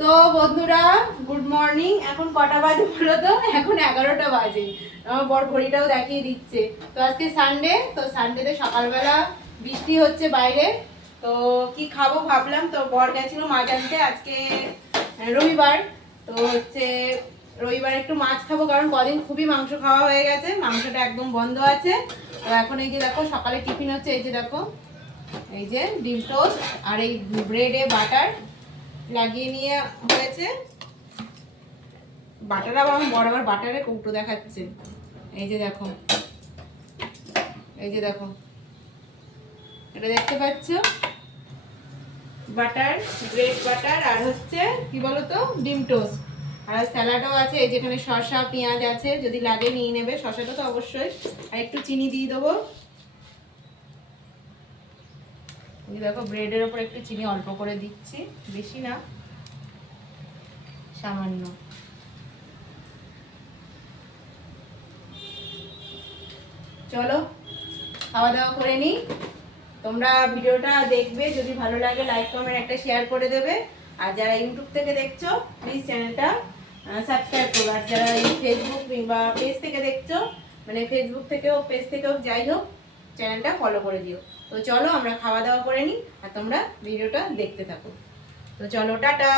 তো বন্ধুরা good morning এখন কটা বাজে বলো তো এখন এগারোটা বাজে। আমার বর ঘড়িটাও দেখিয়ে দিচ্ছে। তো আজকে সানডে তো সানডেতে সকালবেলা বৃষ্টি হচ্ছে বাইরে। তো কি খাব ভাবলাম, তো বর গেছিল মাছ আনতে আজকে রবিবার। তো হচ্ছে রবিবার একটু মাছ খাব, কারণ কদিন খুবই মাংস খাওয়া হয়ে গেছে। মাংসটা একদম বন্ধ আছে। তো এখন এই যে দেখো, সকালে টিফিন হচ্ছে, এই যে দেখো, এই যে ডিম টোস্ট আর এই ব্রেডে বাটার। লাগিয়ে নিয়ে হয়েছে। বাটার আবার আমার বড় বাটারে কৌটো দেখাচ্ছে। এই যে দেখো। এই যে দেখো। এটা দেখতে পাচ্ছ? বাটার ব্রেড বাটার, আর হচ্ছে, কি বলতো? ডিম টোস্ট। আর স্যালাডও আছে, এই যেখানে শসা, পেঁয়াজ আছে, যদি লাগে নিয়ে নেবে। শসাটা তো অবশ্যই। আর একটু চিনি দিয়ে দেবো এই যে দেখো ব্রেডের ওপর একটু চিনি অল্প করে দিচ্ছি, বেশি না, সামান্য। চলো খাওয়া দাওয়া করে নিই। তোমরা ভিডিওটা দেখবে, যদি ভালো লাগে লাইক কমেন্ট একটা শেয়ার করে দেবে। আর যারা ইউটিউব থেকে দেখছ প্লিজ চ্যানেলটা সাবস্ক্রাইব করো। আর যারা ফেসবুক বা পেজ থেকে দেখছ মানে ফেসবুক থেকেও পেজ থেকেও যাই হোক চ্যানেলটা ফলো করে দিও। তো চলো আমরা খাওয়া দাওয়া করে নিই আর তোমরা ভিডিওটা দেখতে থাকো। তো চলো, টাটা!